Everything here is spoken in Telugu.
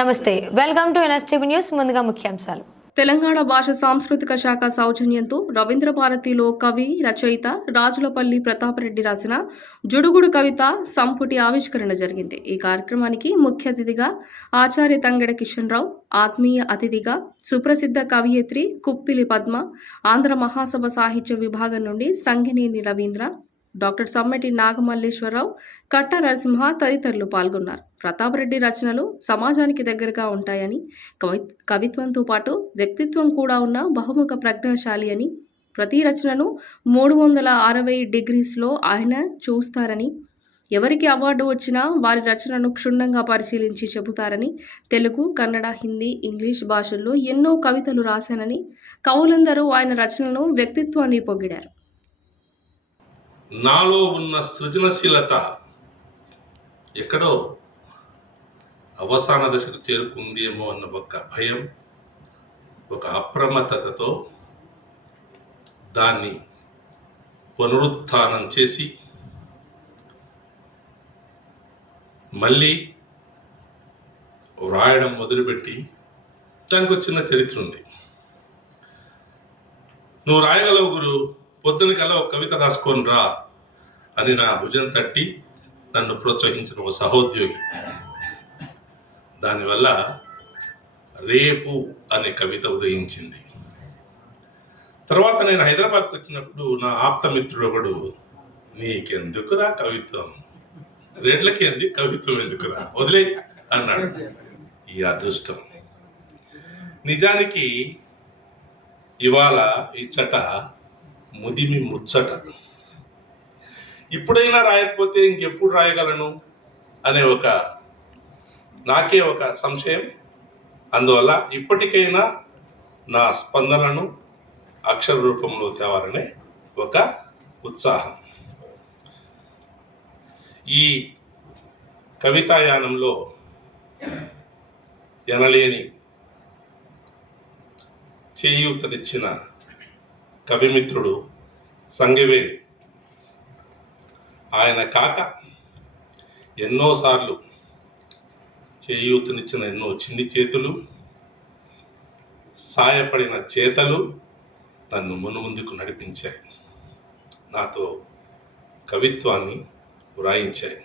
నమస్తే, వెల్కమ్ టు ఎన్ఎస్టీవీ న్యూస్. ముందుగా ముఖ్యాంశాలు. తెలంగాణ భాష సాంస్కృతిక శాఖ సౌజన్యంతో రవీంద్ర భారతిలో కవి రచయిత రాజులపల్లి ప్రతాపరెడ్డి రాసిన జుడుగుడు కవిత సంపుటి ఆవిష్కరణ జరిగింది. ఈ కార్యక్రమానికి ముఖ్య అతిథిగా ఆచార్య తంగెడ కిషన్ రావు, ఆత్మీయ అతిథిగా సుప్రసిద్ధ కవయిత్రి కుప్పిలి పద్మ, ఆంధ్ర మహాసభ సాహిత్య విభాగం నుండి సంగినేని రవీంద్ర, డాక్టర్ సమ్మెటి నాగమల్లేశ్వరరావు, కట్ట నరసింహ తదితరులు పాల్గొన్నారు. ప్రతాపరెడ్డి రచనలు సమాజానికి దగ్గరగా ఉంటాయని, కవిత్వంతో పాటు వ్యక్తిత్వం కూడా ఉన్న బహుముఖ ప్రజ్ఞాశాలి అని, ప్రతి రచనను 360 డిగ్రీస్లో ఆయన చూస్తారని, ఎవరికి అవార్డు వచ్చినా వారి రచనను క్షుణ్ణంగా పరిశీలించి చెబుతారని, తెలుగు, కన్నడ, హిందీ, ఇంగ్లీష్ భాషల్లో ఎన్నో కవితలు రాశానని, కవులందరూ ఆయన రచనలను, వ్యక్తిత్వాన్ని పొగిడారు. నాలో ఉన్న సృజనశీలత ఎక్కడో అవసాన దశకు చేరుకుందేమో అన్న ఒక భయం, ఒక అప్రమత్తతతో దాన్ని పునరుత్థానం చేసి మళ్ళీ వ్రాయడం మొదలుపెట్టి దానికి ఒక చిన్న చరిత్ర ఉంది. నువ్వు రాయగలవు గురు, పొద్దునకల్లా ఒక కవిత రాసుకొని రా అని నా భుజం తట్టి నన్ను ప్రోత్సహించిన ఒక సహోద్యోగి. దానివల్ల రేపు అనే కవిత ఉదయించింది. తర్వాత నేను హైదరాబాద్కి వచ్చినప్పుడు నా ఆప్తమిత్రుడు ఒకడు, నీకెందుకురా కవిత్వం, రేట్లకేంది కవిత్వం ఎందుకురా, వదిలే అన్నాడు. ఈ అదృష్టం నిజానికి ఇవాళ ఇచ్చట ముదిమి ముచ్చట. ఇప్పుడైనా రాయకపోతే ఇంకెప్పుడు రాయగలను అనే నాకే ఒక సంశయం. అందువల్ల ఇప్పటికైనా నా స్పందనను అక్షర రూపంలో తేవాలనే ఒక ఉత్సాహం. ఈ కవితాయానంలో ఎనలేని చేయూతనిచ్చిన కవిమిత్రుడు సంగివేణి. ఆయన కాక ఎన్నోసార్లు చేయూతనిచ్చిన ఎన్నో చిన్ని చేతులు, సాయపడిన చేతలు నన్ను మున్ముందుకు నడిపించాయి, నాతో కవిత్వాన్ని వ్రాయించాయి.